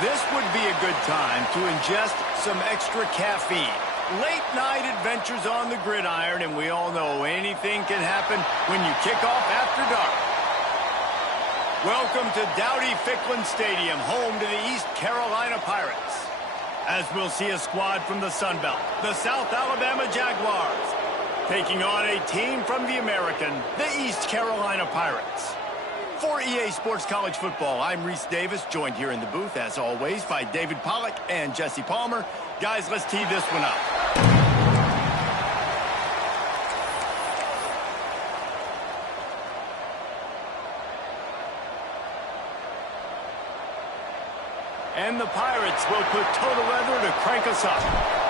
This would be a good time to ingest some extra caffeine. Late night adventures on the gridiron, and we all know anything can happen when you kick off after dark. Welcome to Dowdy-Ficklin Stadium, home to the East Carolina Pirates. As we'll see a squad from the Sun Belt, the South Alabama Jaguars, taking on a team from the American, the East Carolina Pirates. For EA Sports College Football, I'm Reese Davis, joined here in the booth, as always, by David Pollack and Jesse Palmer. Guys, let's tee this one up. And the Pirates will put total leather to crank us up.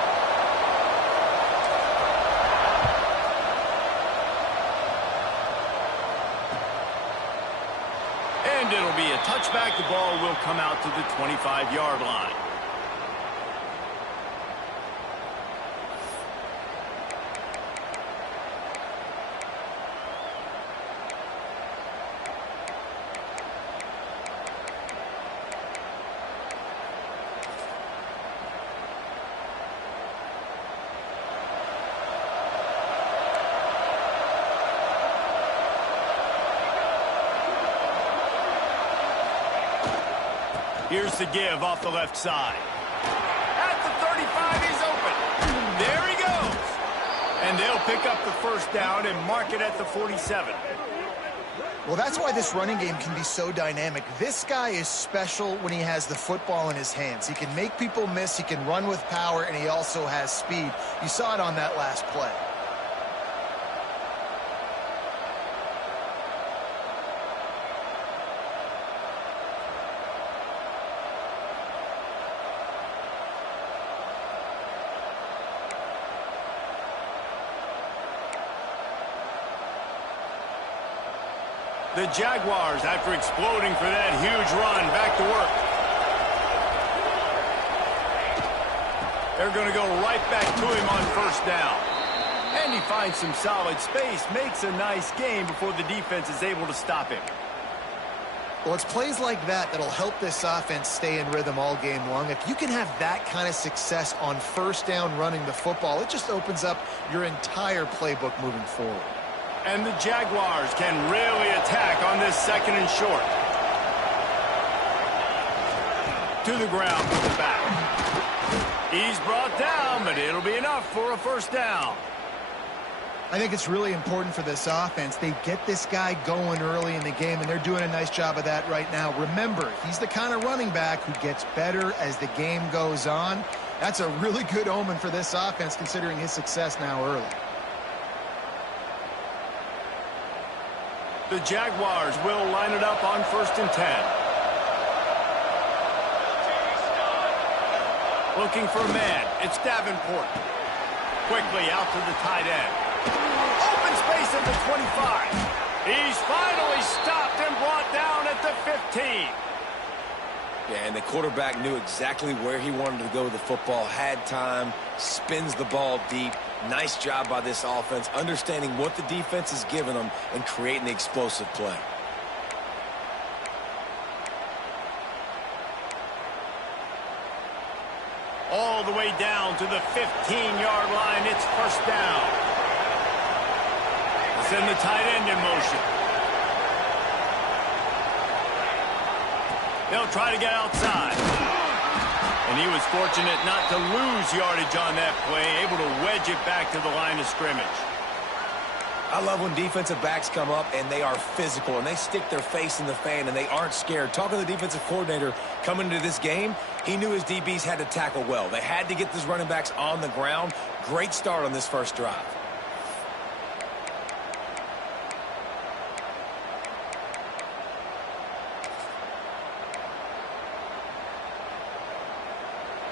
And it'll be a touchback. The ball will come out to the 25-yard line. Here's the give off the left side. At the 35, he's open. There he goes. And they'll pick up the first down and mark it at the 47. Well, that's why this running game can be so dynamic. This guy is special when he has the football in his hands. He can make people miss, he can run with power, and he also has speed. You saw it on that last play. The Jaguars, after exploding for that huge run, back to work. They're going to go right back to him on first down. And he finds some solid space, makes a nice gain before the defense is able to stop him. Well, it's plays like that that'll help this offense stay in rhythm all game long. If you can have that kind of success on first down running the football, it just opens up your entire playbook moving forward. And the Jaguars can really attack on this second and short. To the ground with the back. He's brought down, but it'll be enough for a first down. I think it's really important for this offense. They get this guy going early in the game, and they're doing a nice job of that right now. Remember, he's the kind of running back who gets better as the game goes on. That's a really good omen for this offense, considering his success now early. The Jaguars will line it up on 1st and 10. Looking for a man. It's Davenport. Quickly out to the tight end. Open space at the 25. He's finally stopped and brought down at the 15. Yeah, and the quarterback knew exactly where he wanted to go with the football, had time, spins the ball deep. Nice job by this offense, understanding what the defense is giving them and creating the explosive play. All the way down to the 15-yard line. It's first down. Send the tight end in motion. They'll try to get outside. And he was fortunate not to lose yardage on that play, able to wedge it back to the line of scrimmage. I love when defensive backs come up and they are physical and they stick their face in the fan and they aren't scared. Talking to the defensive coordinator coming into this game, he knew his DBs had to tackle well. They had to get these running backs on the ground. Great start on this first drive.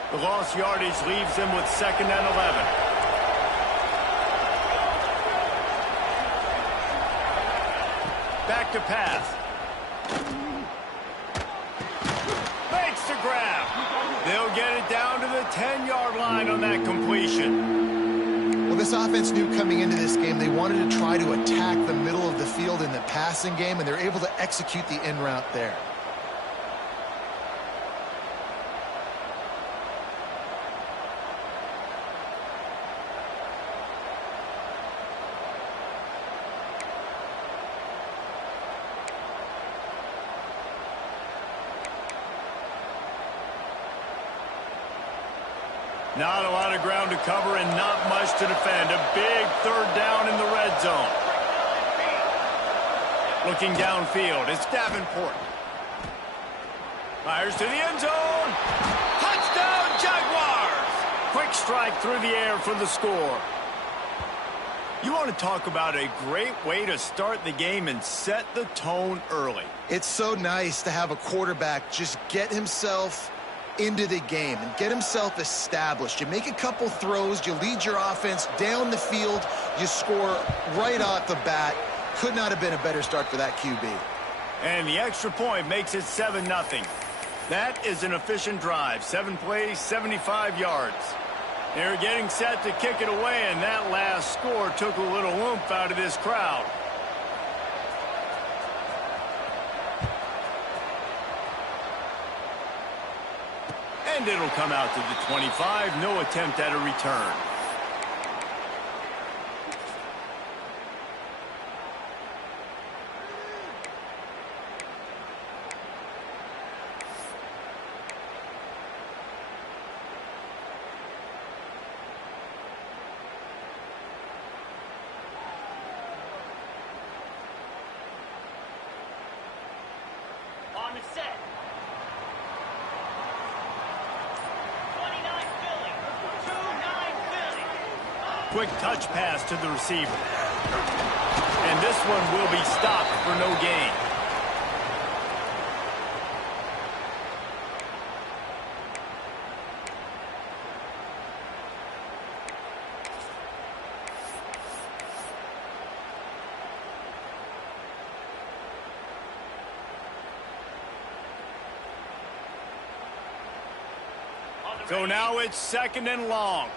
The lost yardage leaves him with 2nd and 11. Back to pass. Makes the grab. They'll get it down to the 10-yard line on that completion. Well, this offense knew coming into this game they wanted to try to attack the middle of the field in the passing game, and they're able to execute the in route there. Not a lot of ground to cover and not much to defend. A big third down in the red zone. Looking downfield, it's Davenport. Fires to the end zone. Touchdown, Jaguars! Quick strike through the air for the score. You want to talk about a great way to start the game and set the tone early. It's so nice to have a quarterback just get himself into the game and get himself established. You make a couple throws, you lead your offense down the field, you score right off the bat. Could not have been a better start for that QB. And the extra point makes it 7-0. That is an efficient drive. 7 plays, 75 yards. They're getting set to kick it away, and that last score took a little oomph out of this crowd. And it'll come out to the 25. No attempt at a return. On the set. 29 Philly. 2-9 Philly. Quick touch pass to the receiver. And this one will be stopped for no gain. So now it's 2nd and long.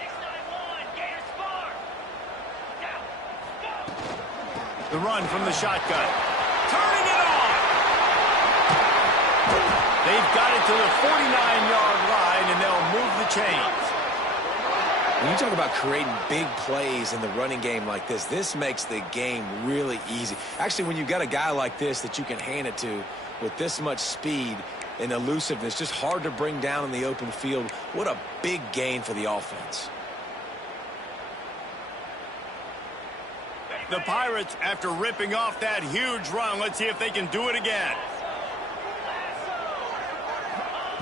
6-9-1. Gators far. Down. Go. The run from the shotgun. Turning it on. They've got it to the 49-yard line, and they'll move the chains. When you talk about creating big plays in the running game like this makes the game really easy. Actually, when you've got a guy like this that you can hand it to with this much speed and elusiveness, just hard to bring down in the open field, what a big gain for the offense. The Pirates, after ripping off that huge run, let's see if they can do it again.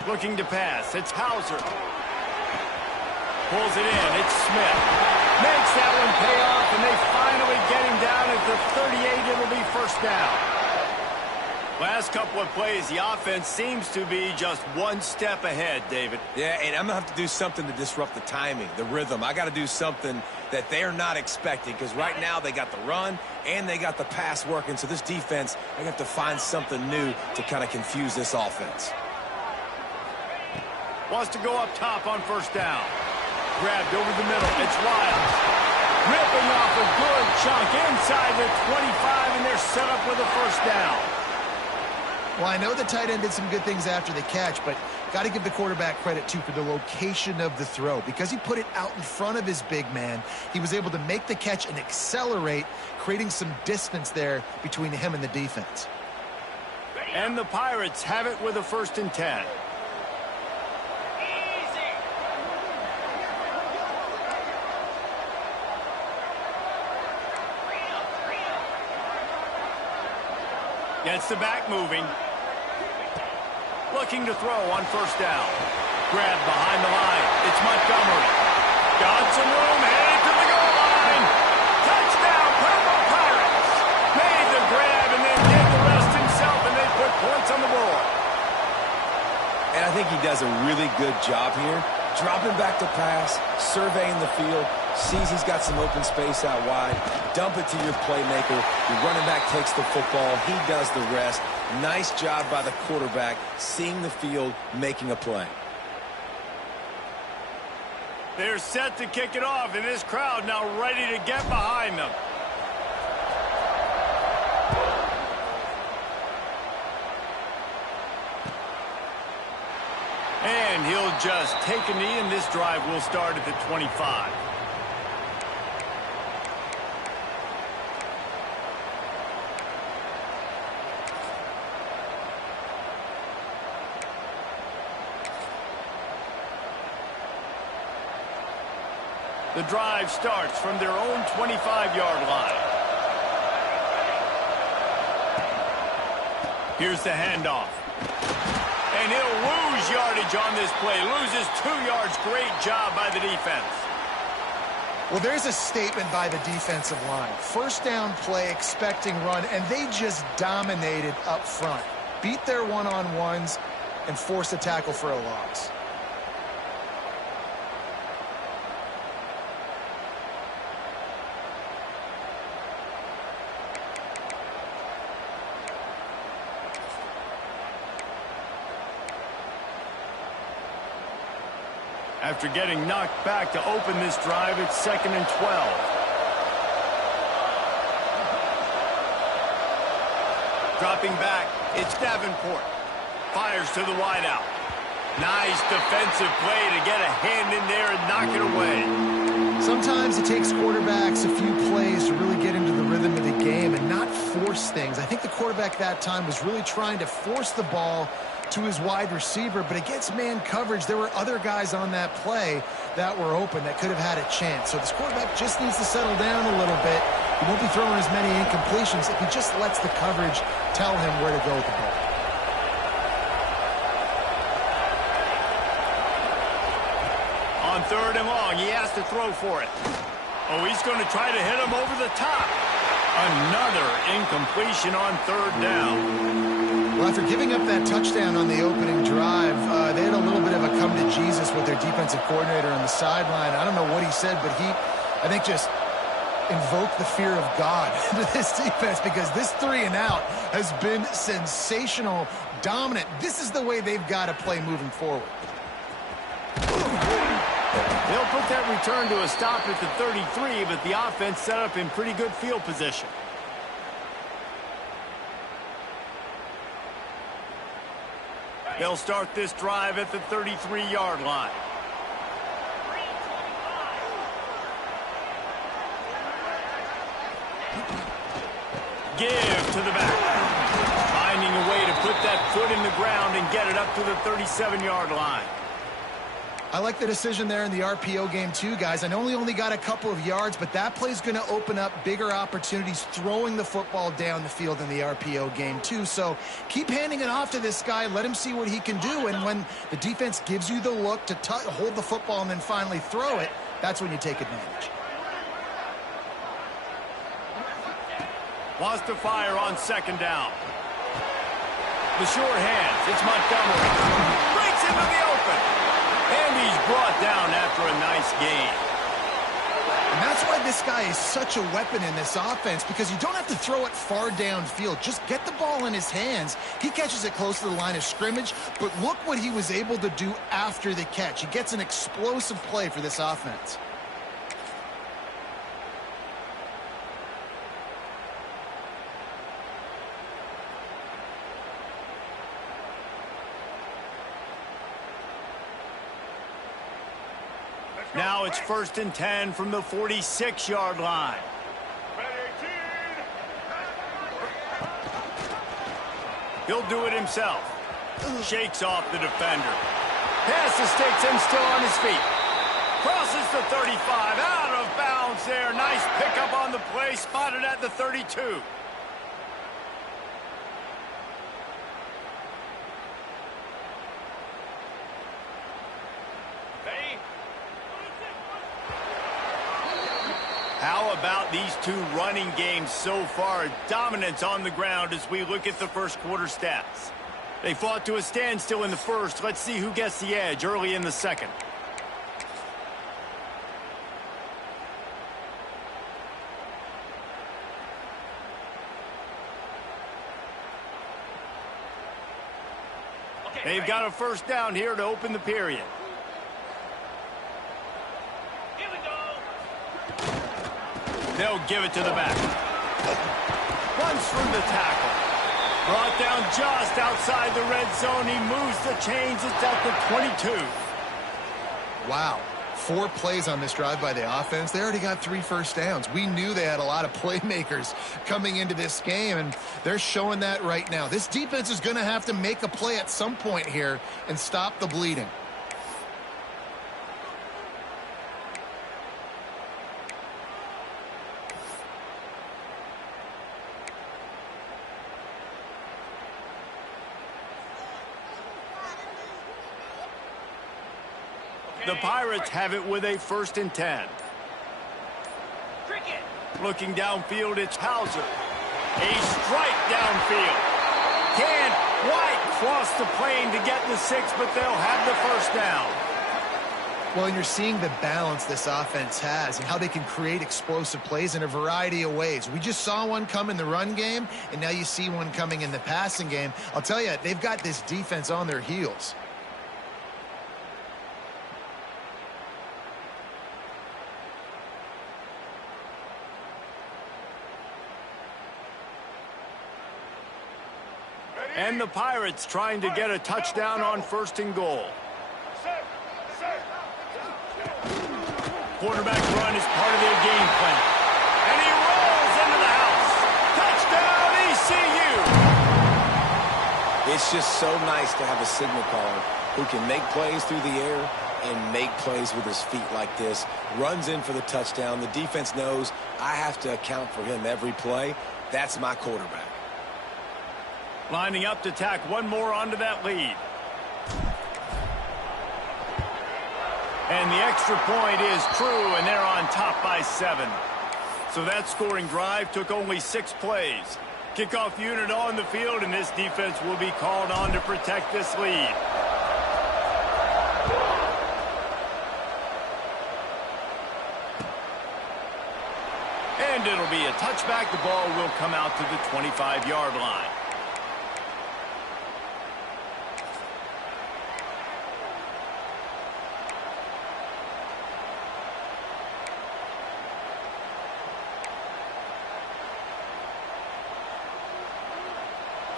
Looking to pass, it's Hauser. Pulls it in, it's Smith. Makes that one pay off, and they finally get him down at the 38. It'll be first down. Last couple of plays, the offense seems to be just one step ahead, David. Yeah, and I'm going to have to do something to disrupt the timing, the rhythm. I got to do something that they're not expecting, because right now they got the run and they got the pass working. So this defense, they have to find something new to kind of confuse this offense. Wants to go up top on first down. Grabbed over the middle. It's Wiles. Ripping off a good chunk inside the 25, and they're set up with a first down. Well, I know the tight end did some good things after the catch, but got to give the quarterback credit, too, for the location of the throw. Because he put it out in front of his big man, he was able to make the catch and accelerate, creating some distance there between him and the defense. And the Pirates have it with a 1st and 10. Gets the back moving. Looking to throw on first down. Grabbed behind the line. It's Montgomery. Got some room, headed to the goal line. Touchdown, Purple Pirates. Made the grab and then did the rest himself, and they put points on the board. And I think he does a really good job here. Dropping back to pass, surveying the field, sees he's got some open space out wide, dump it to your playmaker. Your running back takes the football. He does the rest. Nice job by the quarterback, seeing the field, making a play. They're set to kick it off, and this crowd now ready to get behind them. And he'll just take a knee, and this drive will start at the 25. The drive starts from their own 25-yard line. Here's the handoff. And he'll lose yardage on this play. Loses 2 yards. Great job by the defense. Well, there's a statement by the defensive line. First down play, expecting run, and they just dominated up front. Beat their one-on-ones and forced a tackle for a loss. After getting knocked back to open this drive, it's 2nd and 12. Dropping back, it's Davenport. Fires to the wideout. Nice defensive play to get a hand in there and knock it away. Sometimes it takes quarterbacks a few plays to really get into the rhythm of the game and not force things. I think the quarterback that time was really trying to force the ball to his wide receiver, but against man coverage, there were other guys on that play that were open that could have had a chance. So this quarterback just needs to settle down a little bit. He won't be throwing as many incompletions if he just lets the coverage tell him where to go with the ball. On 3rd and long, he has to throw for it. Oh, he's going to try to hit him over the top. Another incompletion on 3rd down. Well, after giving up that touchdown on the opening drive, they had a little bit of a come to Jesus with their defensive coordinator on the sideline. I don't know what he said, but he, I think, just invoked the fear of God into this defense, because this 3 and out has been sensational, dominant. This is the way they've got to play moving forward. They'll put that return to a stop at the 33, but the offense set up in pretty good field position. They'll start this drive at the 33-yard line. Give to the back. Finding a way to put that foot in the ground and get it up to the 37-yard line. I like the decision there in the RPO game too, guys. I know he only got a couple of yards, but that play's going to open up bigger opportunities throwing the football down the field in the RPO game too. So keep handing it off to this guy. Let him see what he can do. And when the defense gives you the look to hold the football and then finally throw it, that's when you take advantage. Wants to fire on 2nd down. The short hands. It's Montgomery. Breaks into the open. And he's brought down after a nice gain. And that's why this guy is such a weapon in this offense, because you don't have to throw it far downfield. Just get the ball in his hands. He catches it close to the line of scrimmage, but look what he was able to do after the catch. He gets an explosive play for this offense. Now it's 1st and 10 from the 46-yard line. He'll do it himself. Shakes off the defender. Passes, takes him still on his feet. Crosses the 35, out of bounds there. Nice pickup on the play, spotted at the 32. How about these two running games so far? Dominance on the ground as we look at the first quarter stats. They fought to a standstill in the first. Let's see who gets the edge early in the second. They've got a 1st down here to open the period. They'll give it to the back. Runs through the tackle. Brought down just outside the red zone. He moves the chains. It's at the 22. Wow. 4 plays on this drive by the offense. They already got 3 first downs. We knew they had a lot of playmakers coming into this game, and they're showing that right now. This defense is going to have to make a play at some point here and stop the bleeding. The Pirates have it with a 1st and 10. Cricket. Looking downfield, it's Hauser. A strike downfield. Can't quite cross the plane to get the 6, but they'll have the 1st down. Well, and you're seeing the balance this offense has and how they can create explosive plays in a variety of ways. We just saw one come in the run game, and now you see one coming in the passing game. I'll tell you, they've got this defense on their heels. And the Pirates trying to get a touchdown on 1st and goal. Quarterback run is part of their game plan. And he rolls into the house. Touchdown, ECU! It's just so nice to have a signal caller who can make plays through the air and make plays with his feet like this. Runs in for the touchdown. The defense knows I have to account for him every play. That's my quarterback. Lining up to tack one more onto that lead. And the extra point is true, and they're on top by 7. So that scoring drive took only 6 plays. Kickoff unit on the field, and this defense will be called on to protect this lead. And it'll be a touchback. The ball will come out to the 25-yard line.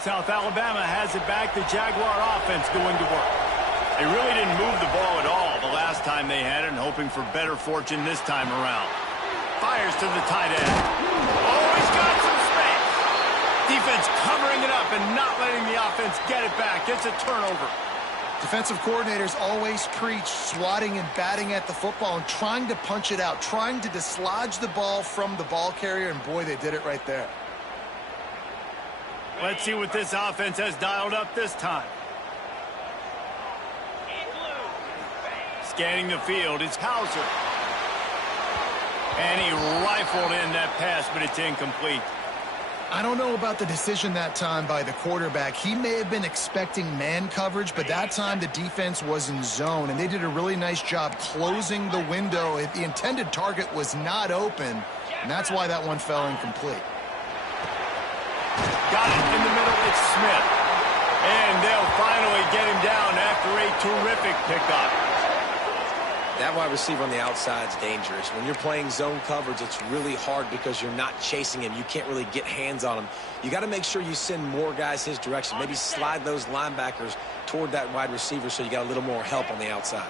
South Alabama has it back. The Jaguar offense going to work. They really didn't move the ball at all the last time they had it, and hoping for better fortune this time around. Fires to the tight end. Oh, he's got some space. Defense covering it up and not letting the offense get it back. It's a turnover. Defensive coordinators always preach swatting and batting at the football and trying to punch it out, trying to dislodge the ball from the ball carrier, and boy, they did it right there. Let's see what this offense has dialed up this time. Scanning the field, it's Hauser. And he rifled in that pass, but it's incomplete. I don't know about the decision that time by the quarterback. He may have been expecting man coverage, but that time the defense was in zone, and they did a really nice job closing the window. The intended target was not open, and that's why that one fell incomplete. Got it in the middle, it's Smith. And they'll finally get him down after a terrific pickup. That wide receiver on the outside is dangerous. When you're playing zone coverage, it's really hard because you're not chasing him. You can't really get hands on him. You got to make sure you send more guys his direction. Maybe slide those linebackers toward that wide receiver so you got a little more help on the outside.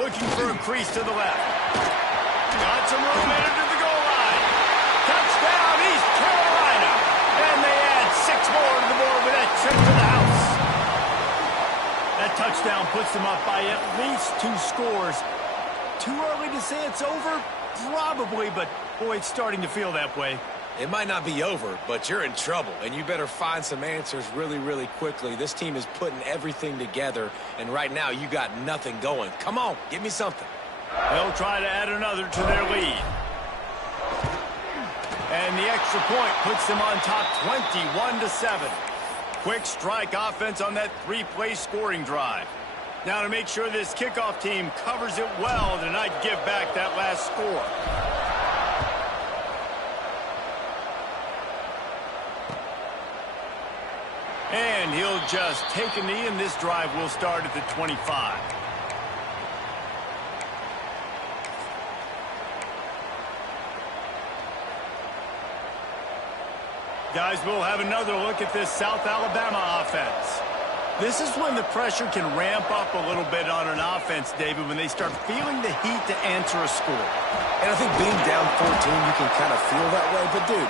Looking for a crease to the left. Got some room into the goal line. Touchdown, East Carolina. And they add 6 more to the board with that trip to the house. That touchdown puts them up by at least 2 scores. Too early to say it's over? Probably, but boy, it's starting to feel that way. It might not be over, but you're in trouble, and you better find some answers really, really quickly. This team is putting everything together, and right now you got nothing going. Come on, give me something. They'll try to add another to their lead. And the extra point puts them on top 21-7. Quick strike offense on that 3-play scoring drive. Now to make sure this kickoff team covers it well to not give back that last score. And he'll just take a knee, and this drive will start at the 25. Guys, we'll have another look at this South Alabama offense. This is when the pressure can ramp up a little bit on an offense, David, when they start feeling the heat to answer a score. And I think being down 14, you can kind of feel that way. But, dude,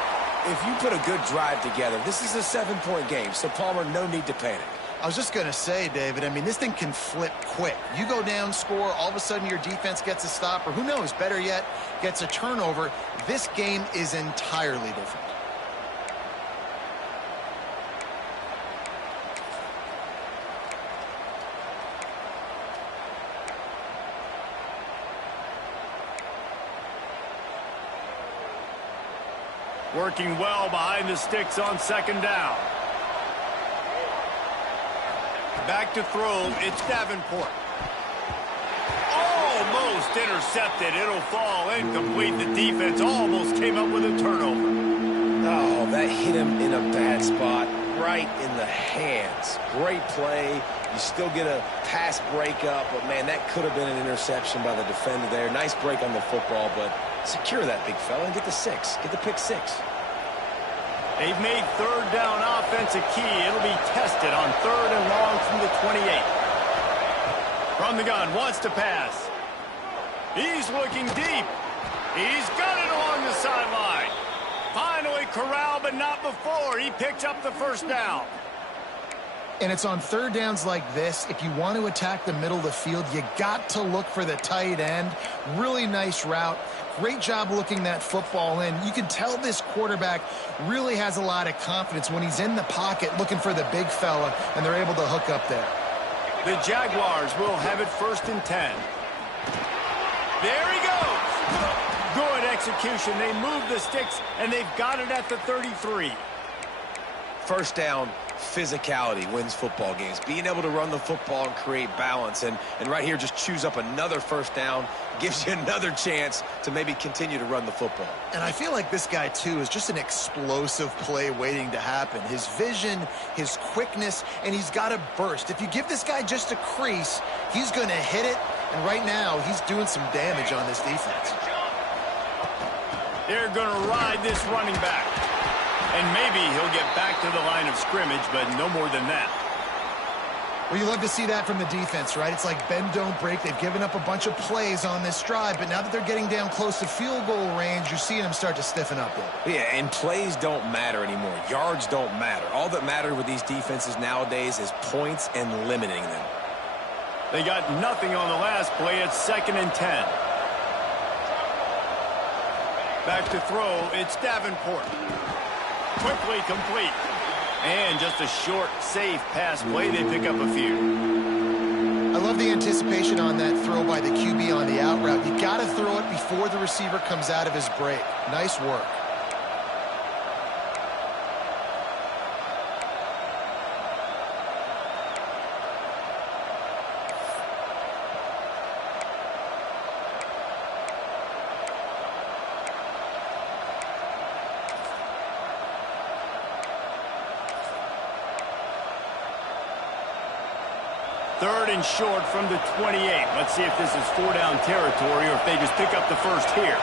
if you put a good drive together, this is a 7-point game, so, Palmer, no need to panic. I was just going to say, David, I mean, this thing can flip quick. You go down, score, all of a sudden your defense gets a stop, or who knows, better yet, gets a turnover. This game is entirely different. Working well behind the sticks on second down. Back to throw, it's Davenport. Almost intercepted. It'll fall incomplete. The defense almost came up with a turnover. Oh, that hit him in a bad spot, right in the hands. Great play. You still get a pass breakup, but, man, that could have been an interception by the defender there. Nice break on the football, but secure that big fella and get the 6. Get the pick 6. They've made third down offense a key. It'll be tested on third and long from the 28. From the gun, wants to pass. He's looking deep. He's got it along the sideline. Finally corralled, but not before. He picks up the first down. And it's on third downs like this. If you want to attack the middle of the field, you got to look for the tight end. Really nice route. Great job looking that football in. You can tell this quarterback really has a lot of confidence when he's in the pocket looking for the big fella, and they're able to hook up there. The Jaguars will have it first and 10. There he goes. Good execution. They move the sticks, and they've got it at the 33. First down, physicality wins football games. Being able to run the football and create balance. And right here, just choose up another first down. Gives you another chance to maybe continue to run the football. And I feel like this guy, too, is just an explosive play waiting to happen. His vision, his quickness, and he's got a burst. If you give this guy just a crease, he's going to hit it. And right now, he's doing some damage on this defense. They're going to ride this running back. And maybe he'll get back to the line of scrimmage, but no more than that. Well, you love to see that from the defense, right? It's like bend, don't break. They've given up a bunch of plays on this drive, but now that they're getting down close to field goal range, you're seeing them start to stiffen up there. Yeah, and plays don't matter anymore. Yards don't matter. All that matters with these defenses nowadays is points and limiting them. They got nothing on the last play. It's second and 10. Back to throw, it's Davenport. Quickly complete. And just a short, safe pass play. They pick up a few. I love the anticipation on that throw by the QB on the out route. You got to throw it before the receiver comes out of his break. Nice work. Third and short from the 28. Let's see if this is four-down territory or if they just pick up the first here.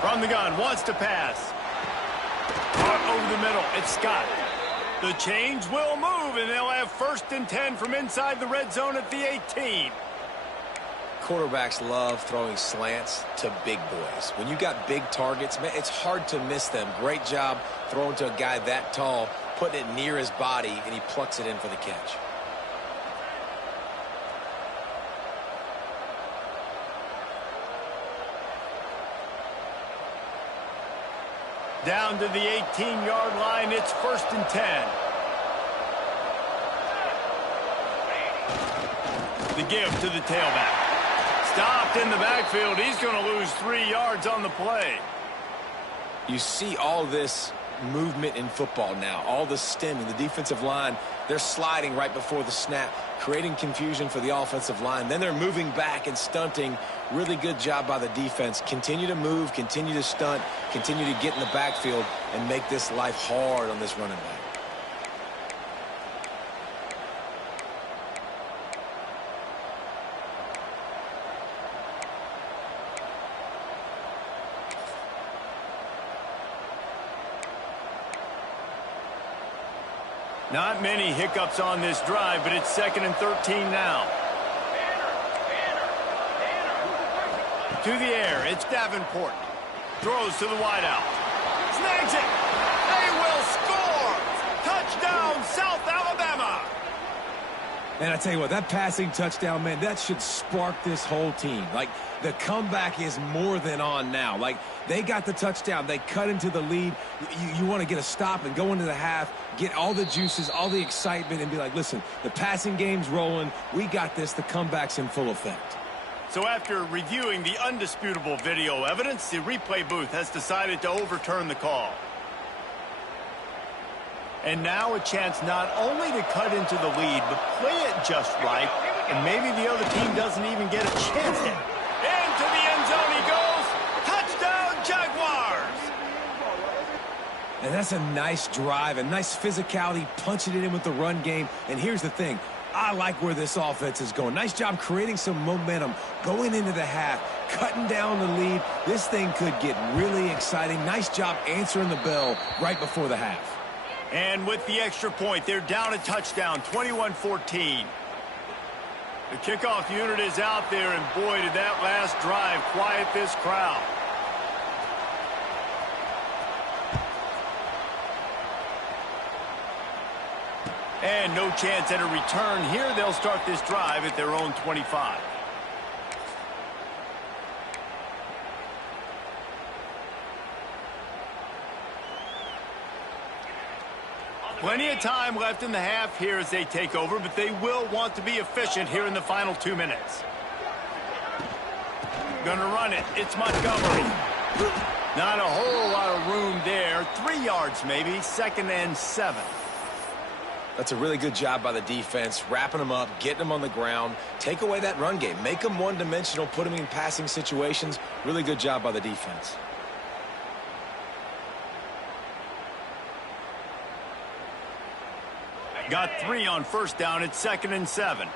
From the gun, wants to pass. Caught over the middle. It's Scott. The chains will move, and they'll have first and 10 from inside the red zone at the 18. Quarterbacks love throwing slants to big boys. When you got big targets, man, it's hard to miss them. Great job throwing to a guy that tall, putting it near his body, and he plucks it in for the catch. Down to the 18-yard line, it's first and 10. The give to the tailback. Stopped in the backfield. He's going to lose 3 yards on the play. You see all this movement in football now, all the stemming, the defensive line, they're sliding right before the snap, creating confusion for the offensive line. Then they're moving back and stunting. Really good job by the defense. Continue to move, continue to stunt, continue to get in the backfield and make this life hard on this running back. Not many hiccups on this drive, but it's second and 13 now. To the air, it's Davenport. Throws to the wideout. Snags it. And I tell you what, that passing touchdown, man, that should spark this whole team. Like, the comeback is more than on now. Like, they got the touchdown. They cut into the lead. You want to get a stop and go into the half, get all the juices, all the excitement, and be like, listen, the passing game's rolling. We got this. The comeback's in full effect. So after reviewing the undisputable video evidence, the replay booth has decided to overturn the call. And now a chance not only to cut into the lead, but play it just right, and maybe the other team doesn't even get a chance at it. Into the end zone he goes. Touchdown, Jaguars! And that's a nice drive, a nice physicality, punching it in with the run game. And here's the thing. I like where this offense is going. Nice job creating some momentum, going into the half, cutting down the lead. This thing could get really exciting. Nice job answering the bell right before the half. And with the extra point, they're down a touchdown, 21-14. The kickoff unit is out there, and boy, did that last drive quiet this crowd. And no chance at a return here. They'll start this drive at their own 25. Plenty of time left in the half here as they take over, but they will want to be efficient here in the final 2 minutes. Gonna run it. It's Montgomery. Not a whole lot of room there. 3 yards maybe. 2nd and 7. That's a really good job by the defense, wrapping them up, getting them on the ground. Take away that run game. Make them one-dimensional, put them in passing situations. Really good job by the defense. Got 3 on 1st down. It's 2nd and 7.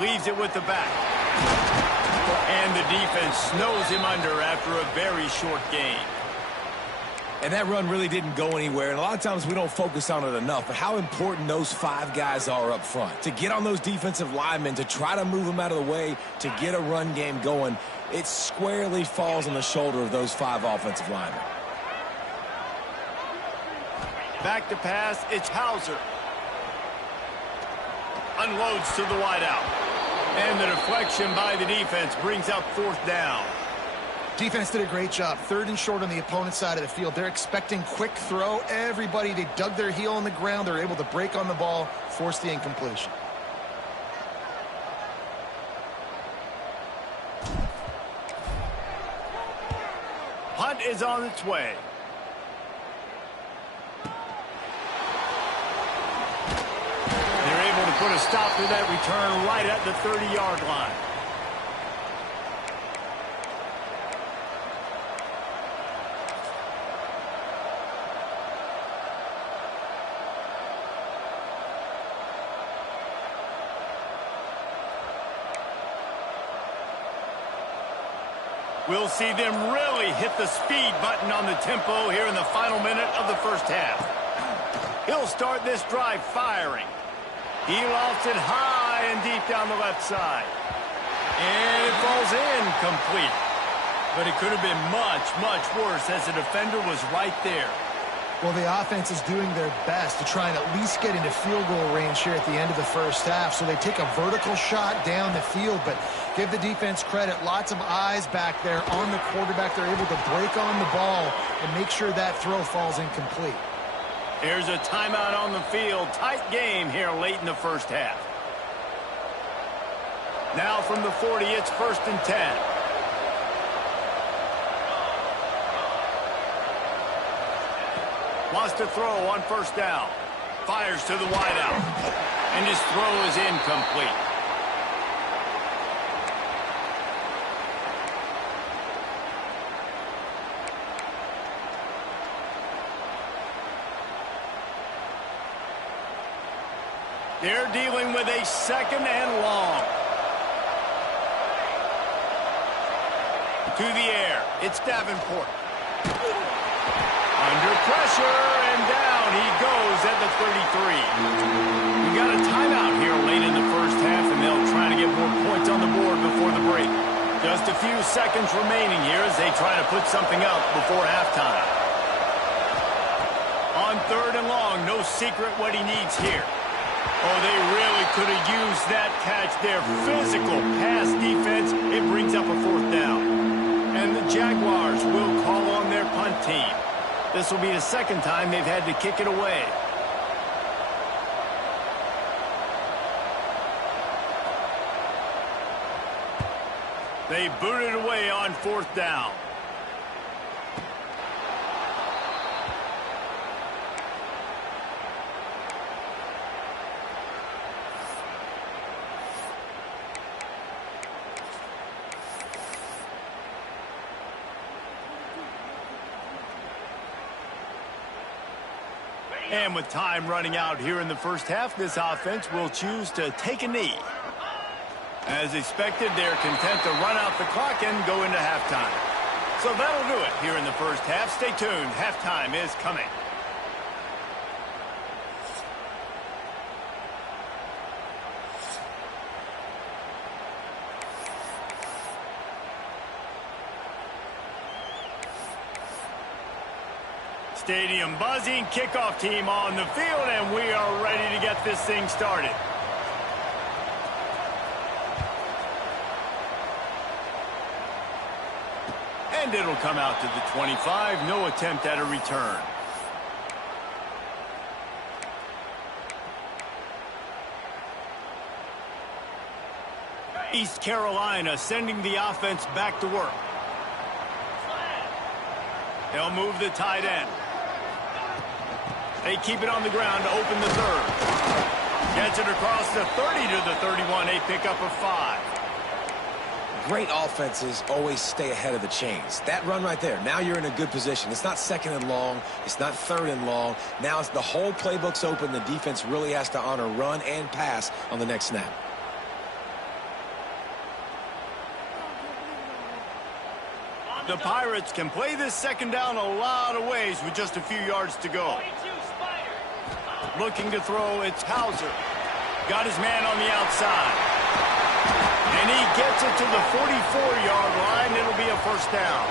Leaves it with the back. And the defense snows him under after a very short gain. And that run really didn't go anywhere, and a lot of times we don't focus on it enough, but how important those 5 guys are up front. To get on those defensive linemen, to try to move them out of the way, to get a run game going, it squarely falls on the shoulder of those 5 offensive linemen. Back to pass, it's Hauser. Unloads to the wideout. And the deflection by the defense brings up 4th down. Defense did a great job. 3rd and short on the opponent's side of the field. They're expecting quick throw. Everybody, they dug their heel on the ground. They're able to break on the ball, force the incompletion. Punt is on its way. They're able to put a stop to that return right at the 30-yard line. We'll see them really hit the speed button on the tempo here in the final minute of the 1st half. He'll start this drive firing. He lofts it high and deep down the left side. And it falls in complete. But it could have been much, much worse as the defender was right there. Well, the offense is doing their best to try and at least get into field goal range here at the end of the 1st half. So they take a vertical shot down the field, but give the defense credit. Lots of eyes back there on the quarterback. They're able to break on the ball and make sure that throw falls incomplete. Here's a timeout on the field. Tight game here late in the 1st half. Now from the 40, it's 1st and 10. Wants to throw on 1st down. Fires to the wideout. And his throw is incomplete. They're dealing with a 2nd and long. To the air. It's Davenport. Under pressure, and down he goes at the 33. We got a timeout here late in the 1st half, and they'll try to get more points on the board before the break. Just Just a few seconds remaining here as they try to put something up before halftime. On 3rd and long, no secret what he needs here. Oh, they really could have used that catch there. Physical pass defense. It brings up a 4th down. And the Jaguars will call on their punt team. This will be the 2nd time they've had to kick it away. They boot it away on 4th down. And with time running out here in the first half, this offense will choose to take a knee. As expected, they're content to run out the clock and go into halftime. So that'll do it here in the first half. Stay tuned. Halftime is coming. Stadium buzzing, kickoff team on the field, and we are ready to get this thing started. And it'll come out to the 25, no attempt at a return. East Carolina sending the offense back to work. They'll move the tight end. They keep it on the ground to open the 3rd. Gets it across the 30 to the 31, a pickup of 5. Great offenses always stay ahead of the chains. That run right there, now you're in a good position. It's not 2nd and long. It's not 3rd and long. Now it's the whole playbook's open. The defense really has to honor run and pass on the next snap. The Pirates can play this 2nd down a lot of ways with just a few yards to go. Looking to throw, it's Hauser. Got his man on the outside. And he gets it to the 44-yard line. It'll be a 1st down.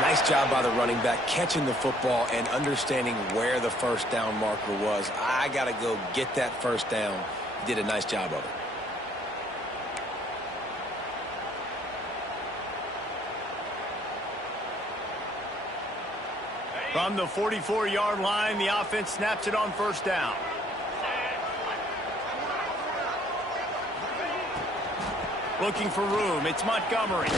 Nice job by the running back catching the football and understanding where the 1st down marker was. I got to go get that 1st down. He did a nice job of it. From the 44-yard line, the offense snaps it on 1st down. Looking for room, it's Montgomery.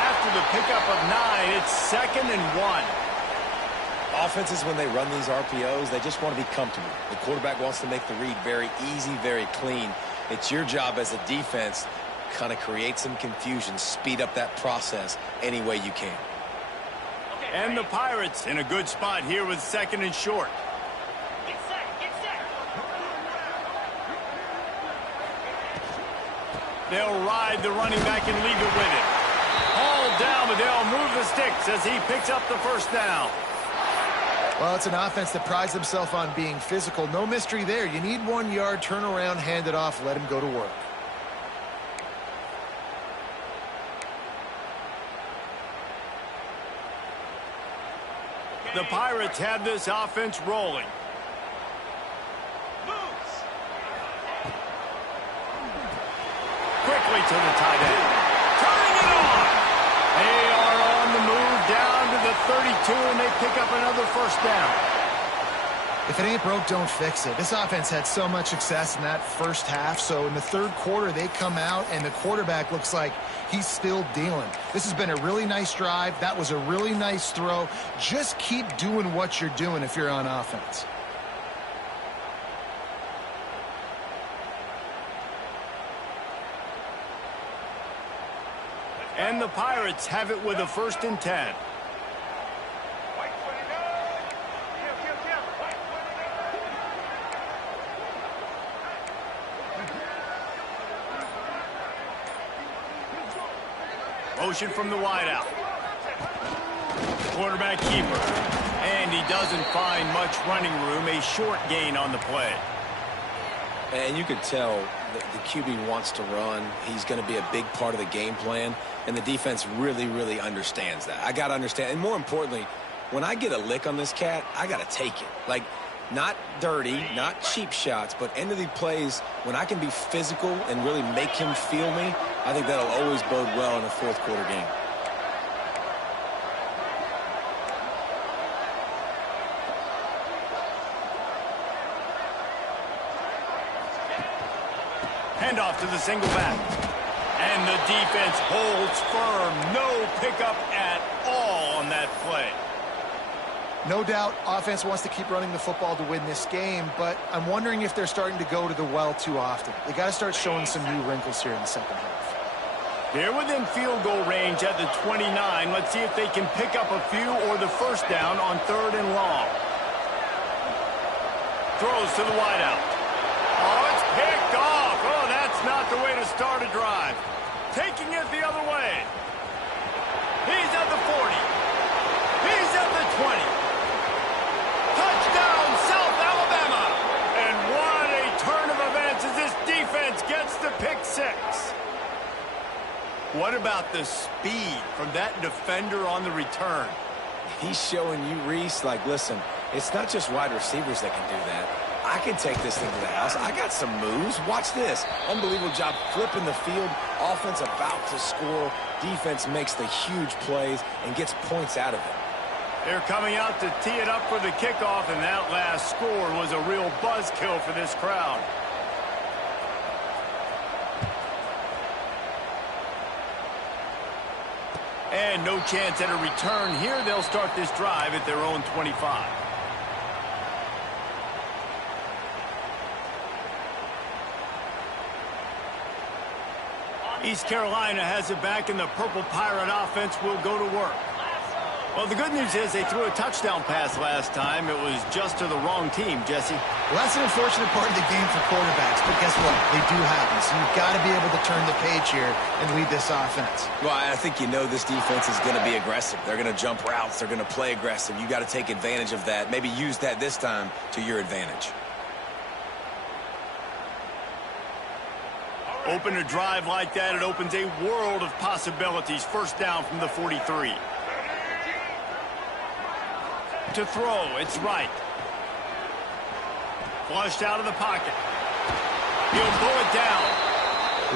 After the pickup of 9, it's 2nd and 1. Offenses, when they run these RPOs, they just want to be comfortable. The quarterback wants to make the read very easy, very clean. It's your job as a defense to kind of create some confusion, speed up that process any way you can. And the Pirates in a good spot here with 2nd and short. Get set, get set. They'll ride the running back and leave it with it. Hauled down, but they'll move the sticks as he picks up the 1st down. Well, it's an offense that prides themselves on being physical. No mystery there. You need 1 yard, turn around, hand it off, let him go to work. The Pirates have this offense rolling. Quickly to the tight end. Turning it on. They are on the move down to the 32, and they pick up another 1st down. If it ain't broke, don't fix it. This offense had so much success in that 1st half, so in the 3rd quarter, they come out, and the quarterback looks like he's still dealing. This has been a really nice drive. That was a really nice throw. Just keep doing what you're doing if you're on offense. And the Pirates have it with a 1st and 10. Motion from the wideout. Quarterback keeper. And he doesn't find much running room. A short gain on the play. And you could tell the QB wants to run. He's going to be a big part of the game plan, and the defense really, really understands that. I got to understand, and more importantly, when I get a lick on this cat, I got to take it. Like, not dirty, not cheap shots, but end of the plays, when I can be physical and really make him feel me, I think that'll always bode well in a fourth quarter game. Handoff to the single back. And the defense holds firm. No pickup at all on that play. No doubt offense wants to keep running the football to win this game, but I'm wondering if they're starting to go to the well too often. They got to start showing some new wrinkles here in the second half. They're within field goal range at the 29. Let's see if they can pick up a few or the first down on 3rd and long. Throws to the wideout. Oh, it's picked off. Oh, that's not the way to start a drive. Taking it the other way. He's at the 40. He's at the 20. Touchdown, South Alabama. And what a turn of events as this defense gets the pick 6. What about the speed from that defender on the return? He's showing you, Reese, like, listen, it's not just wide receivers that can do that. I can take this thing to the house. I got some moves. Watch this. Unbelievable job flipping the field. Offense about to score. Defense makes the huge plays and gets points out of it. They're coming out to tee it up for the kickoff, and that last score was a real buzzkill for this crowd. And no chance at a return here. They'll start this drive at their own 25. East Carolina has it back, and the Purple Pirate offense will go to work. Well, the good news is they threw a touchdown pass last time. It was just to the wrong team, Jesse. Well, that's an unfortunate part of the game for quarterbacks, but guess what? They do happen. So you've got to be able to turn the page here and lead this offense. Well, I think you know this defense is going to be aggressive. They're going to jump routes. They're going to play aggressive. You got to take advantage of that. Maybe use that this time to your advantage. Open a drive like that, it opens a world of possibilities. First down from the 43. To throw, it's right. Flushed out of the pocket. He'll pull it down.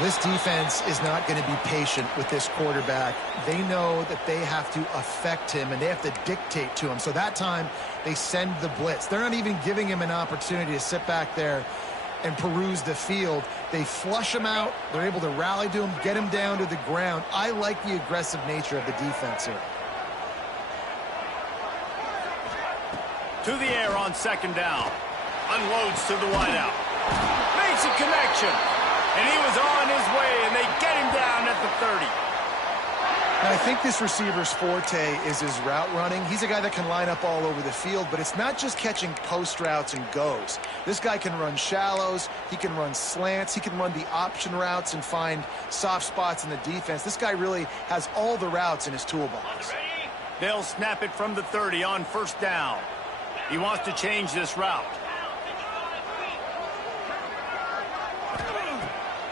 This defense is not going to be patient with this quarterback. They know that they have to affect him, and they have to dictate to him. So that time, they send the blitz. They're not even giving him an opportunity to sit back there and peruse the field. They flush him out. They're able to rally to him, get him down to the ground. I like the aggressive nature of the defense here. To the air on second down. Unloads to the wideout. Makes a connection. And he was on his way, and they get him down at the 30. Now, I think this receiver's forte is his route running. He's a guy that can line up all over the field, but it's not just catching post routes and goes. This guy can run shallows. He can run slants. He can run the option routes and find soft spots in the defense. This guy really has all the routes in his toolbox. They'll snap it from the 30 on first down. He wants to change this route.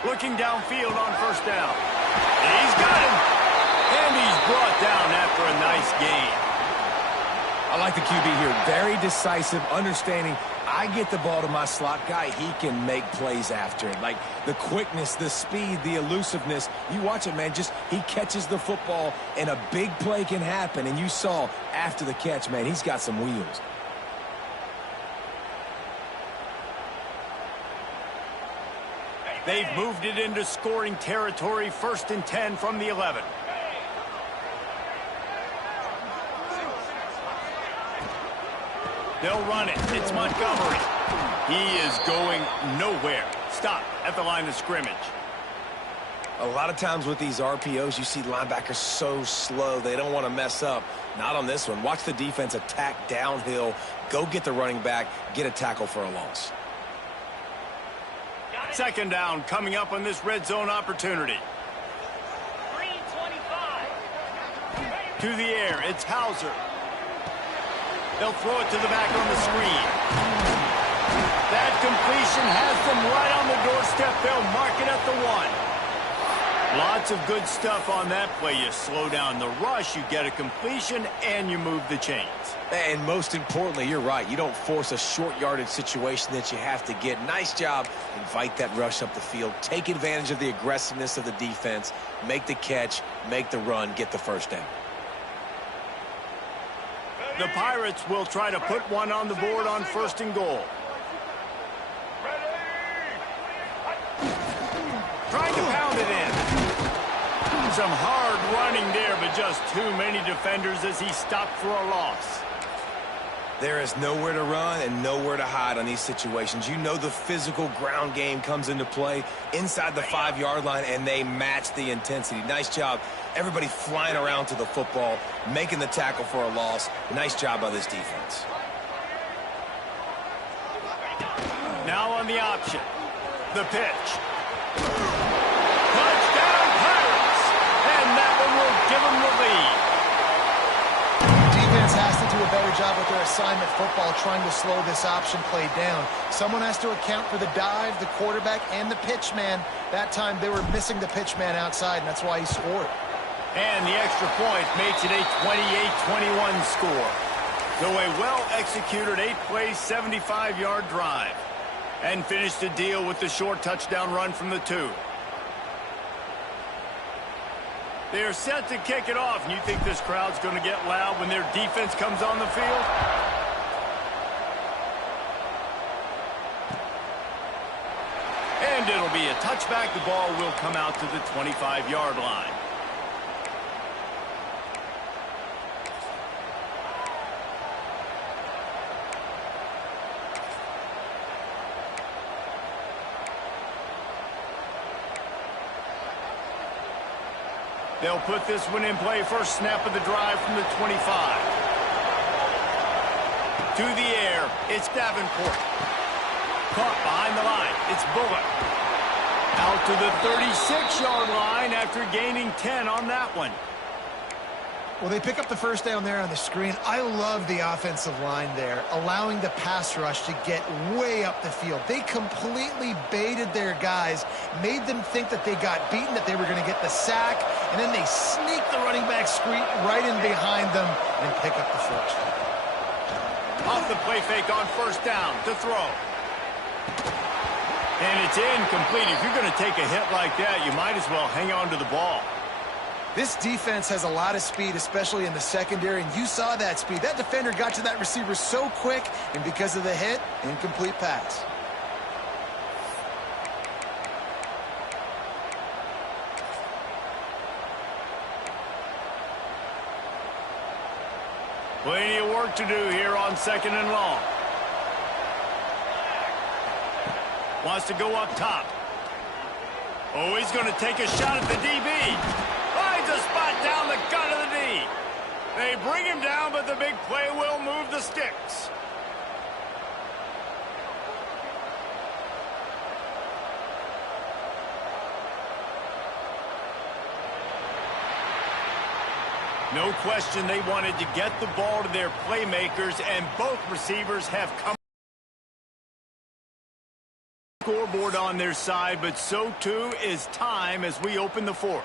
Looking downfield on first down. He's got him. And he's brought down after a nice gain. I like the QB here. Very decisive, understanding I get the ball to my slot guy. He can make plays after it. Like the quickness, the speed, the elusiveness. You watch it, man. Just he catches the football, and a big play can happen. And you saw after the catch, man, he's got some wheels. They've moved it into scoring territory. 1st and 10 from the 11. They'll run it. It's Montgomery. He is going nowhere. Stop at the line of scrimmage. A lot of times with these RPOs, you see linebackers so slow. They don't want to mess up. Not on this one. Watch the defense attack downhill. Go get the running back. Get a tackle for a loss. Second down coming up on this red zone opportunity. 325. To the air, it's Hauser. They'll throw it to the back on the screen. That completion has them right on the doorstep. They'll mark it at the 1. Lots of good stuff on that play. You slow down the rush, you get a completion, and you move the chains. And most importantly, you're right. You don't force a short yardage situation that you have to get. Nice job. Invite that rush up the field. Take advantage of the aggressiveness of the defense. Make the catch, make the run, get the first down. The Pirates will try to put one on the board on 1st and goal. Trying to pound it in. Some hard running there, but just too many defenders as he stopped for a loss. There is nowhere to run and nowhere to hide on these situations. You know the physical ground game comes into play inside the 5-yard line, and they match the intensity. Nice job. Everybody flying around to the football, making the tackle for a loss. Nice job by this defense. Now on the option. The pitch. Touchdown Pirates! And that one will give them the lead. Defense has to do a better job with their assignment football, trying to slow this option play down. Someone has to account for the dive, the quarterback, and the pitch man. That time they were missing the pitch man outside, and that's why he scored. And the extra point makes it a 28-21 score. So a well-executed 8-play, 75-yard drive. And finished the deal with the short touchdown run from the 2. They're set to kick it off, and you think this crowd's going to get loud when their defense comes on the field? And it'll be a touchback. The ball will come out to the 25-yard line. They'll put this one in play. First snap of the drive from the 25. To the air, it's Davenport. Caught behind the line, it's Bullock. Out to the 36-yard line after gaining 10 on that one. Well, they pick up the first down there on the screen. I love the offensive line there, allowing the pass rush to get way up the field. They completely baited their guys, made them think that they got beaten, that they were going to get the sack, and then they sneak the running back screen right in behind them and pick up the first. Off the play fake on first down to throw. And it's incomplete. If you're going to take a hit like that, you might as well hang on to the ball. This defense has a lot of speed, especially in the secondary, and you saw that speed. That defender got to that receiver so quick, and because of the hit, incomplete pass. Plenty of work to do here on 2nd and long. Wants to go up top. Oh, he's going to take a shot at the DB. Finds a spot down the gut of the D. They bring him down, but the big play will move the sticks. No question they wanted to get the ball to their playmakers, and both receivers have come scoreboard on their side, but so too is time as we open the 4th.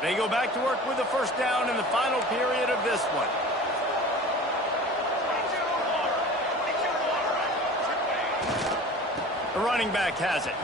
They go back to work with the first down in the final period of this one. The running back has it.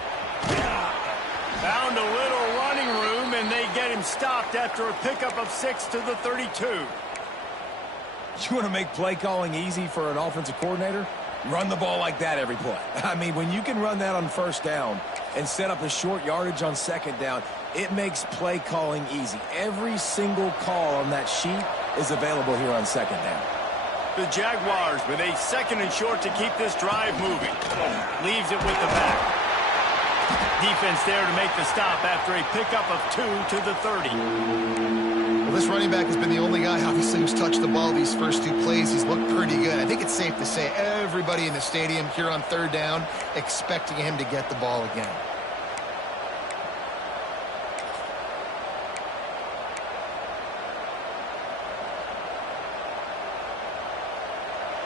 Found a little running room, and they get him stopped after a pickup of 6 to the 32. You want to make play calling easy for an offensive coordinator? Run the ball like that every play. I mean, when you can run that on first down and set up a short yardage on second down, it makes play calling easy. Every single call on that sheet is available here on second down. The Jaguars with a 2nd and short to keep this drive moving. Leaves it with the back. Defense there to make the stop after a pickup of 2 to the 30. Well, this running back has been the only guy, obviously, who's touched the ball these first 2 plays. He's looked pretty good. I think it's safe to say everybody in the stadium here on 3rd down expecting him to get the ball again.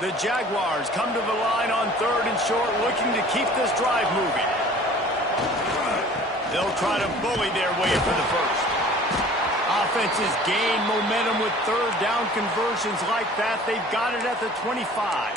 The Jaguars come to the line on 3rd and short, looking to keep this drive moving. They'll try to bully their way for the first. Offenses gain momentum with 3rd down conversions like that. They've got it at the 25.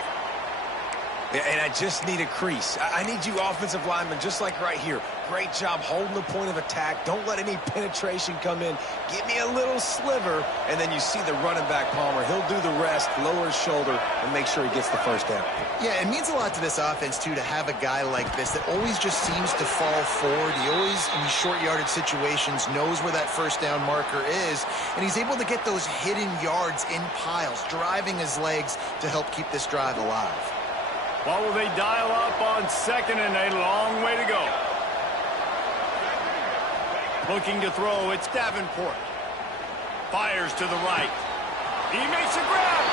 Yeah, and I just need a crease. I need you offensive linemen, just like right here. Great job holding the point of attack. Don't let any penetration come in. Give me a little sliver, and then you see the running back, Palmer. He'll do the rest, lower his shoulder, and make sure he gets the first down. Yeah, it means a lot to this offense, too, to have a guy like this that always just seems to fall forward. He always, in these short yardage situations, knows where that first down marker is, and he's able to get those hidden yards in piles, driving his legs to help keep this drive alive. What will they dial up on 2nd and a long way to go? Looking to throw, it's Davenport. Fires to the right. He makes a grab.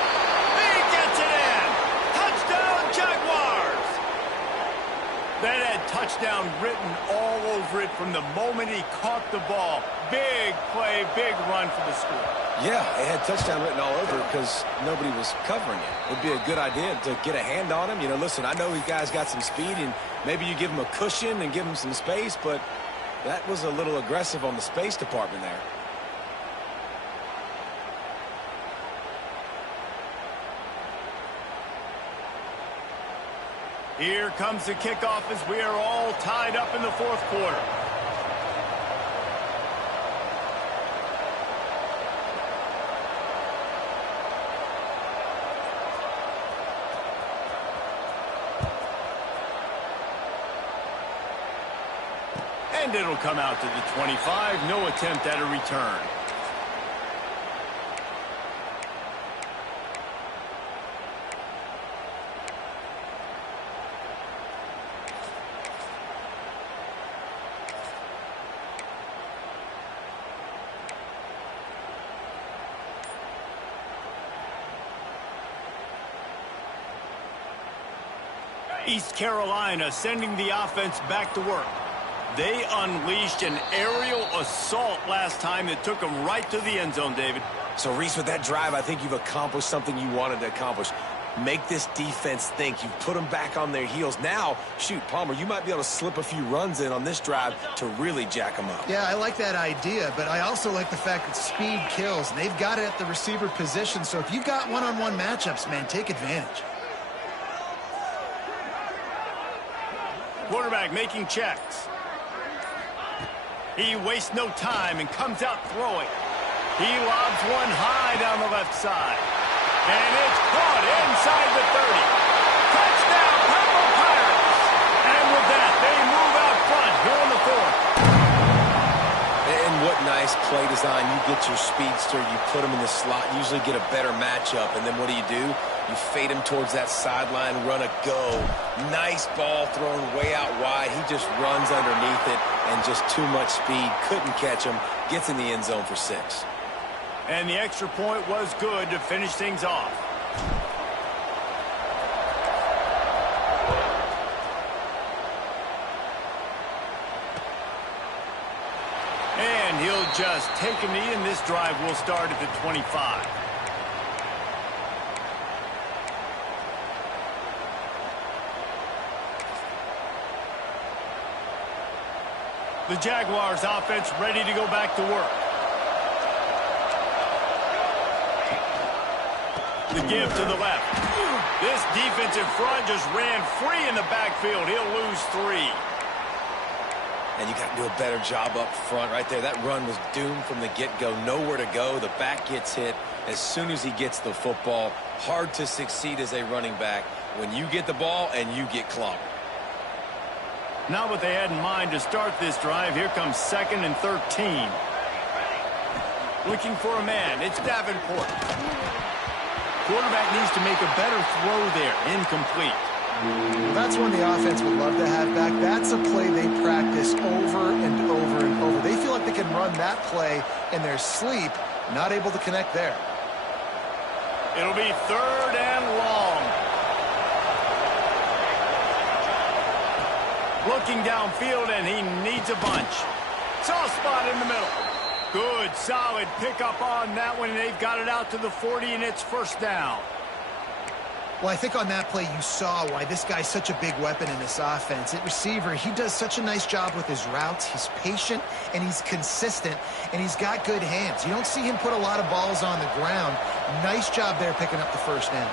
He gets it in. Touchdown, Jaguars. That had touchdown written all over it from the moment he caught the ball. Big play, big run for the score. Yeah, it had touchdown written all over it because nobody was covering it. It would be a good idea to get a hand on him. You know, listen, I know these guys got some speed, and maybe you give him a cushion and give him some space, but that was a little aggressive on the space department there. Here comes the kickoff as we are all tied up in the 4th quarter. And it'll come out to the 25. No attempt at a return. East Carolina sending the offense back to work. They unleashed an aerial assault last time that took them right to the end zone, David. So, Reese, with that drive, I think you've accomplished something you wanted to accomplish. Make this defense think. You've put them back on their heels. Now, shoot, Palmer, you might be able to slip a few runs in on this drive to really jack them up. Yeah, I like that idea, but I also like the fact that speed kills. And they've got it at the receiver position, so if you've got one-on-one matchups, man, take advantage. Quarterback making checks. He wastes no time and comes out throwing. He lobs one high down the left side. And it's caught inside the 30. Touchdown, Purple Pirates! And with that, they move out front here in the 4th. And what nice play design. You get your speedster, you put him in the slot, usually get a better matchup. And then what do? You fade him towards that sideline, run a go. Nice ball thrown way out wide. He just runs underneath it and just too much speed. Couldn't catch him. Gets in the end zone for 6. And the extra point was good to finish things off. And he'll just take a knee, and this drive will start at the 25. The Jaguars offense ready to go back to work. The give to the left. This defensive front just ran free in the backfield. He'll lose 3. And you got to do a better job up front right there. That run was doomed from the get-go. Nowhere to go. The back gets hit as soon as he gets the football. Hard to succeed as a running back when you get the ball and you get clobbered. Not what they had in mind to start this drive. Here comes 2nd and 13. Looking for a man. It's Davenport. Quarterback needs to make a better throw there. Incomplete. That's one the offense would love to have back. That's a play they practice over and over and over. They feel like they can run that play in their sleep, not able to connect there. It'll be 3rd and long. Looking downfield, and he needs a bunch. Soft spot in the middle. Good, solid pickup on that one, and they've got it out to the 40, and it's 1st down. Well, I think on that play you saw why this guy's such a big weapon in this offense. At receiver, he does such a nice job with his routes. He's patient, and he's consistent, and he's got good hands. You don't see him put a lot of balls on the ground. Nice job there picking up the first down.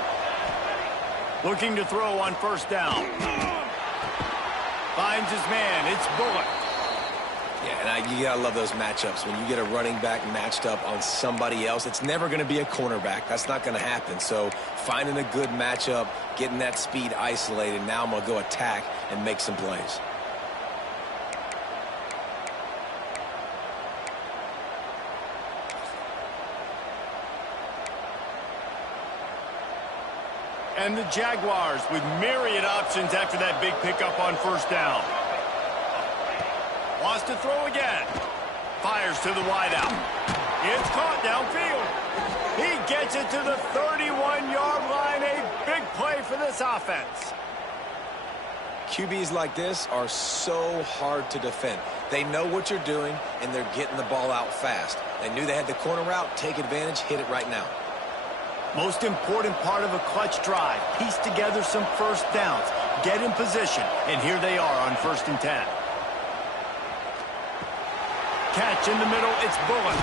Looking to throw on first down. Finds his man. It's Bullock. Yeah, and you gotta love those matchups. When you get a running back matched up on somebody else, it's never going to be a cornerback. That's not going to happen. So finding a good matchup, getting that speed isolated, now I'm going to go attack and make some plays. And the Jaguars with myriad options after that big pickup on first down. Wants to throw again. Fires to the wideout. It's caught downfield. He gets it to the 31-yard line. A big play for this offense. QBs like this are so hard to defend. They know what you're doing, and they're getting the ball out fast. They knew they had the corner route. Take advantage. Hit it right now. Most important part of a clutch drive. Piece together some first downs. Get in position. And here they are on 1st and 10. Catch in the middle, it's Bullock.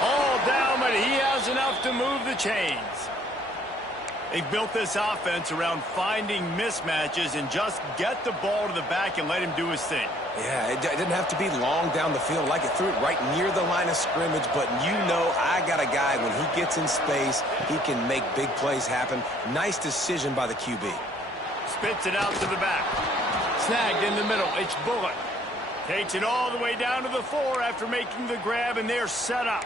All down, but he has enough to move the chains. They've built this offense around finding mismatches and just get the ball to the back and let him do his thing. Yeah, it didn't have to be long down the field. Like it threw it right near the line of scrimmage, but you know I got a guy, when he gets in space, he can make big plays happen. Nice decision by the QB. Spits it out to the back. Snagged in the middle, it's Bullock. Takes it all the way down to the 4 after making the grab, and they're set up.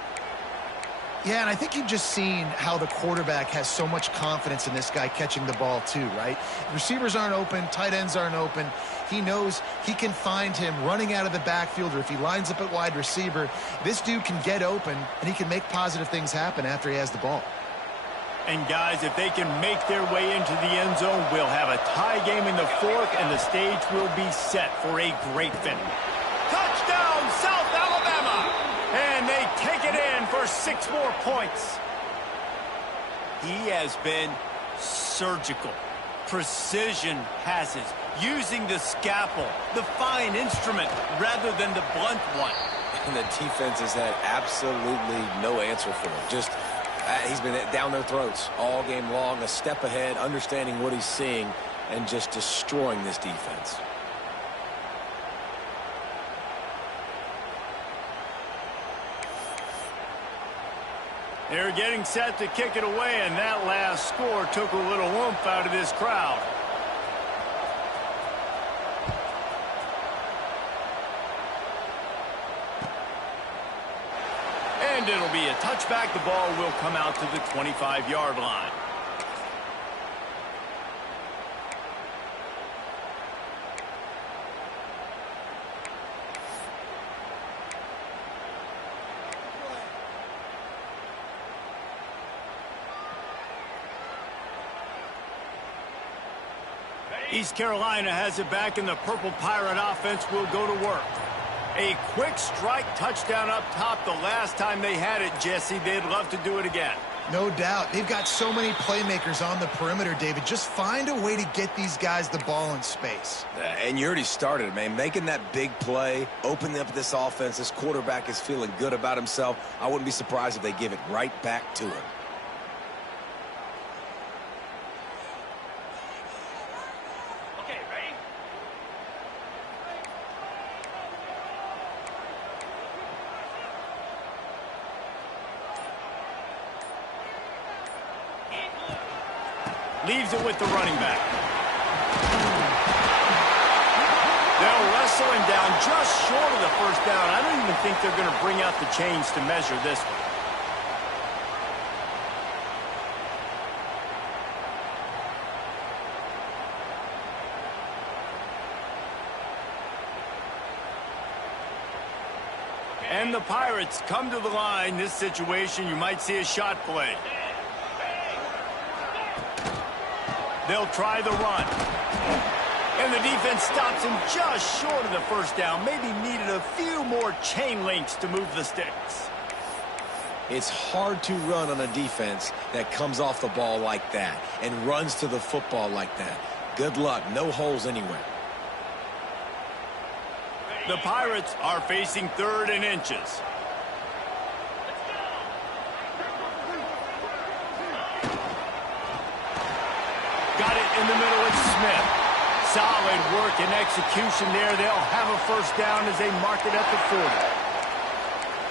Yeah, and I think you've just seen how the quarterback has so much confidence in this guy catching the ball too, right? Receivers aren't open, tight ends aren't open. He knows he can find him running out of the backfield, or if he lines up at wide receiver, this dude can get open, and he can make positive things happen after he has the ball. And guys, if they can make their way into the end zone, we'll have a tie game in the 4th, and the stage will be set for a great finish. Touchdown, South Alabama! And they take it in for 6 more points. He has been surgical. Precision passes, using the scalpel, the fine instrument, rather than the blunt one. And the defense has had absolutely no answer for him. Just, he's been down their throats all game long, a step ahead, understanding what he's seeing, and just destroying this defense. They're getting set to kick it away, and that last score took a little oomph out of this crowd. And it'll be a touchback. The ball will come out to the 25-yard line. East Carolina has it back, and the Purple Pirate offense will go to work. A quick strike touchdown up top. The last time they had it, Jesse, they'd love to do it again. No doubt. They've got so many playmakers on the perimeter, David. Just find a way to get these guys the ball in space. And you already started, man. Making that big play, opening up this offense. This quarterback is feeling good about himself. I wouldn't be surprised if they give it right back to him. Leaves it with the running back. They'll wrestle him down just short of the first down. I don't even think they're going to bring out the chains to measure this one. And the Pirates come to the line. This situation, you might see a shot play. They'll try the run. And the defense stops him just short of the first down. Maybe needed a few more chain links to move the sticks. It's hard to run on a defense that comes off the ball like that and runs to the football like that. Good luck. No holes anywhere. The Pirates are facing 3rd and inches. Got it in the middle with Smith. Solid work and execution there. They'll have a first down as they mark it at the 40.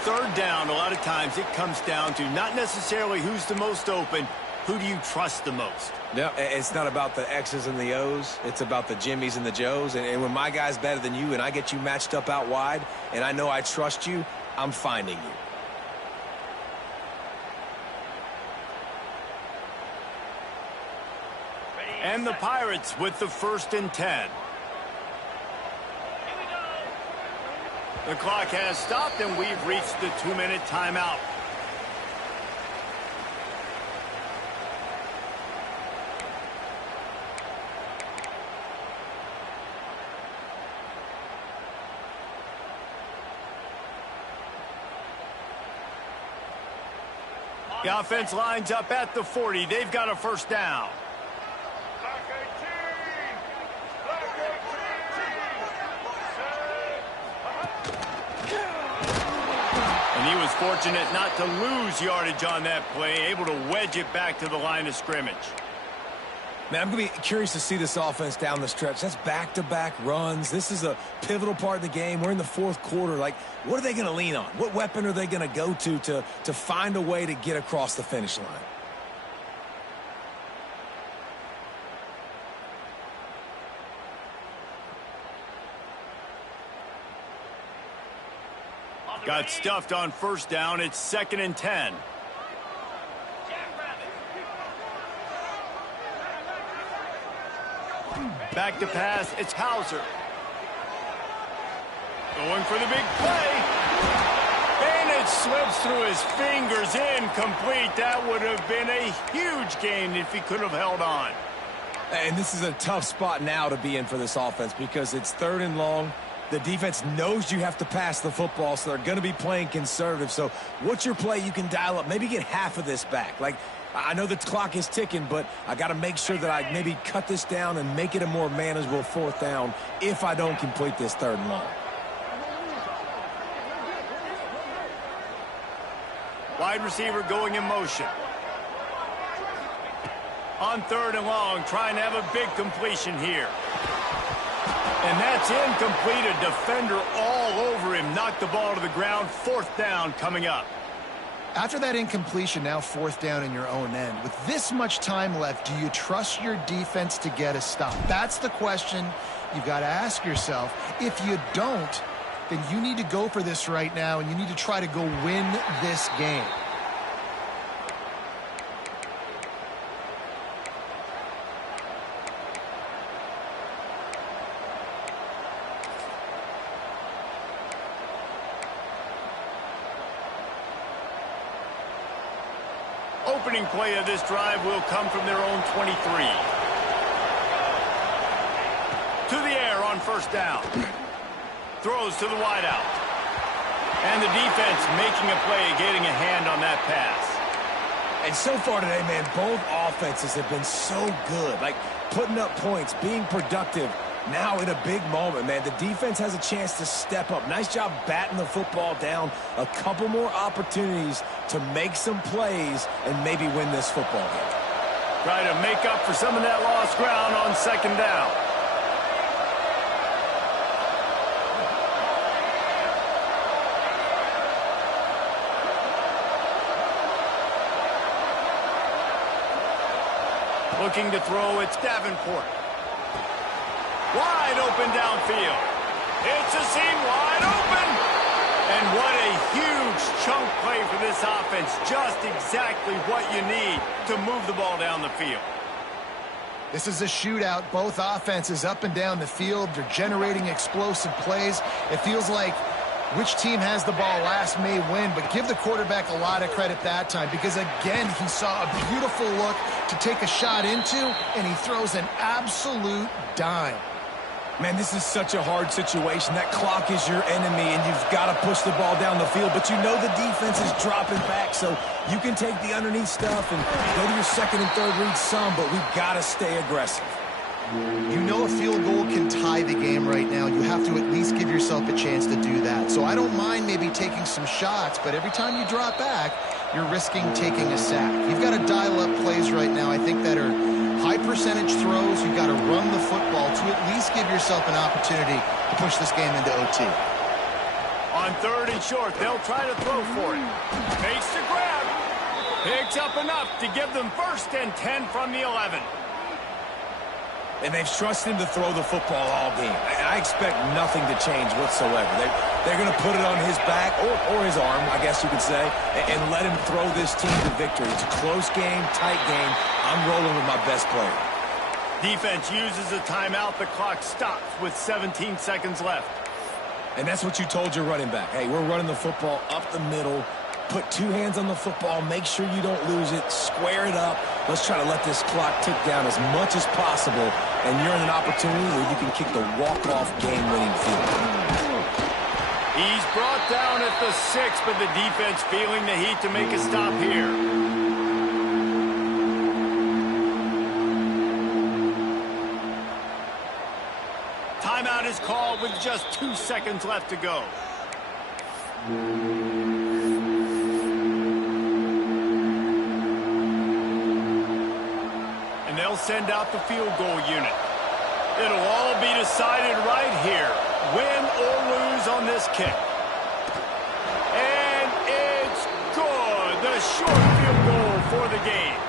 3rd down, a lot of times it comes down to not necessarily who's the most open, who do you trust the most? No, it's not about the X's and the O's. It's about the Jimmies and the Joes. And when my guy's better than you and I get you matched up out wide and I know I trust you, I'm finding you. And the Pirates with the 1st and 10. The clock has stopped, and we've reached the 2-minute timeout. The offense lines up at the 40. They've got a first down. And he was fortunate not to lose yardage on that play, able to wedge it back to the line of scrimmage. Man, I'm going to be curious to see this offense down the stretch. That's back-to-back runs. This is a pivotal part of the game. We're in the 4th quarter. Like, what are they going to lean on? What weapon are they going to go to find a way to get across the finish line? Got stuffed on first down. It's 2nd and 10. Back to pass. It's Hauser. Going for the big play. And it slips through his fingers. Incomplete. That would have been a huge gain if he could have held on. And this is a tough spot now to be in for this offense because it's 3rd and long. The defense knows you have to pass the football, so they're going to be playing conservative. So what's your play you can dial up? Maybe get half of this back. Like, I know the clock is ticking, but I got to make sure that I maybe cut this down and make it a more manageable 4th down if I don't complete this 3rd and long. Wide receiver going in motion. On 3rd and long, trying to have a big completion here. And that's incomplete. A defender all over him. Knocked the ball to the ground. 4th down coming up. After that incompletion, now 4th down in your own end. With this much time left, do you trust your defense to get a stop? That's the question you've got to ask yourself. If you don't, then you need to go for this right now, and you need to try to go win this game. Opening play of this drive will come from their own 23. To the air on first down. Throws to the wideout. And the defense making a play, getting a hand on that pass. And so far today, man, both offenses have been so good. Like, putting up points, being productive. Now in a big moment, man, the defense has a chance to step up. Nice job batting the football down. A couple more opportunities to make some plays and maybe win this football game. Try to make up for some of that lost ground on 2nd down. Looking to throw, it's Davenport. Wide open downfield. It's a seam wide open. And what a huge chunk play for this offense. Just exactly what you need to move the ball down the field. This is a shootout. Both offenses up and down the field. They're generating explosive plays. It feels like which team has the ball last may win, but give the quarterback a lot of credit that time because, again, he saw a beautiful look to take a shot into, and he throws an absolute dime. Man, this is such a hard situation. That clock is your enemy, and you've got to push the ball down the field. But you know the defense is dropping back, so you can take the underneath stuff and go to your second and third read some, but we've got to stay aggressive. You know a field goal can tie the game right now. You have to at least give yourself a chance to do that. So I don't mind maybe taking some shots, but every time you drop back, you're risking taking a sack. You've got to dial up plays right now, I think, that are high percentage throws. You've got to run the football to at least give yourself an opportunity to push this game into OT. On 3rd and short, they'll try to throw for it. Makes the grab. Picks up enough to give them 1st and 10 from the 11. And they've trusted him to throw the football all game. And I expect nothing to change whatsoever. They're going to put it on his back, or his arm, I guess you could say, and let him throw this team to victory. It's a close game, tight game. I'm rolling with my best player. Defense uses a timeout. The clock stops with 17 seconds left. And that's what you told your running back. Hey, we're running the football up the middle. Put 2 hands on the football. Make sure you don't lose it. Square it up. Let's try to let this clock tick down as much as possible. And you're in an opportunity where you can kick the walk-off game-winning field goal. He's brought down at the 6, but the defense feeling the heat to make a stop here. Timeout is called with just 2 seconds left to go. And they'll send out the field goal unit. It'll all be decided right here, win or lose on this kick. And it's good. The short field goal for the game.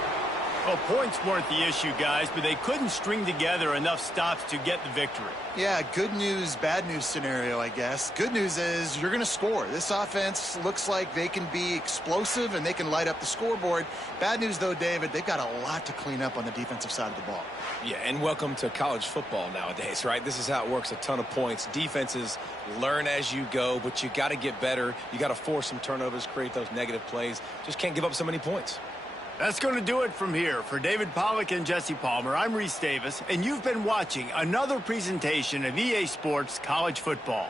Well, points weren't the issue, guys, but they couldn't string together enough stops to get the victory. Yeah, good news, bad news scenario, I guess. Good news is you're going to score. This offense looks like they can be explosive and they can light up the scoreboard. Bad news, though, David, they've got a lot to clean up on the defensive side of the ball. Yeah, and welcome to college football nowadays, right? This is how it works, a ton of points. Defenses learn as you go, but you got to get better. You got to force some turnovers, create those negative plays. Just can't give up so many points. That's going to do it from here. For David Pollack and Jesse Palmer, I'm Reese Davis, and you've been watching another presentation of EA Sports College Football.